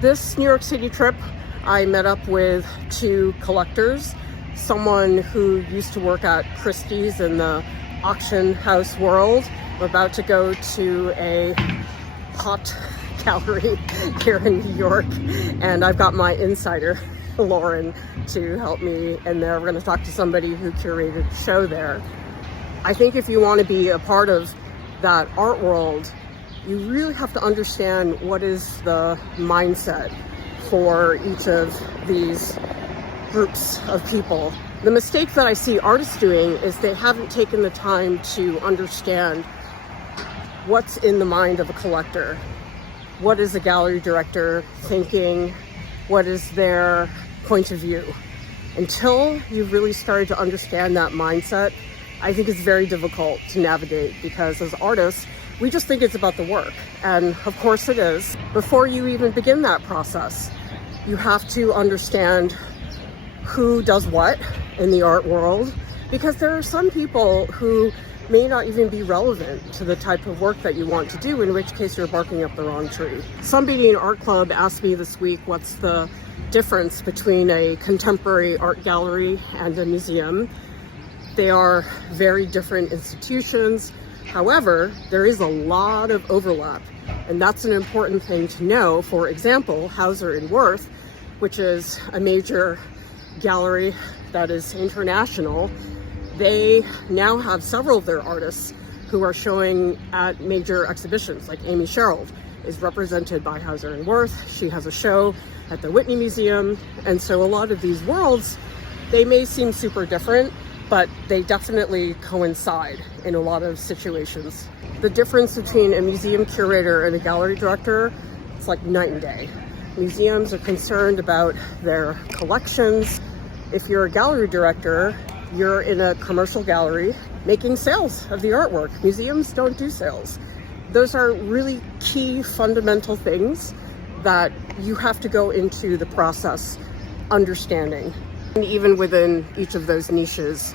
This New York City trip, I met up with two collectors, someone who used to work at Christie's in the auction house world. We're about to go to a hot gallery here in New York, and I've got my insider, Lauren, to help me in there. We're going to talk to somebody who curated the show there. I think if you want to be a part of that art world, you really have to understand what is the mindset for each of these groups of people. The mistake that I see artists doing is they haven't taken the time to understand what's in the mind of a collector. What is a gallery director thinking? What is their point of view? Until you've really started to understand that mindset, I think it's very difficult to navigate, because as artists, we just think it's about the work. And of course it is. Before you even begin that process, you have to understand who does what in the art world, because there are some people who may not even be relevant to the type of work that you want to do, in which case you're barking up the wrong tree. Somebody in art club asked me this week what's the difference between a contemporary art gallery and a museum. They are very different institutions. However, there is a lot of overlap, and that's an important thing to know. For example, Hauser & Wirth, which is a major gallery that is international, they now have several of their artists who are showing at major exhibitions. Like Amy Sherald is represented by Hauser & Wirth. She has a show at the Whitney Museum. And so a lot of these worlds, they may seem super different, but they definitely coincide in a lot of situations. The difference between a museum curator and a gallery director, it's like night and day. Museums are concerned about their collections. If you're a gallery director, you're in a commercial gallery making sales of the artwork. Museums don't do sales. Those are really key fundamental things that you have to go into the process understanding. And even within each of those niches,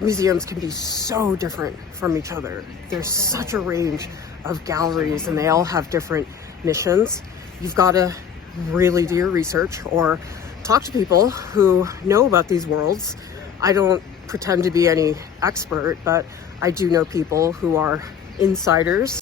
museums can be so different from each other. There's such a range of galleries, and they all have different missions. You've got to really do your research or talk to people who know about these worlds. I don't pretend to be any expert, but I do know people who are insiders.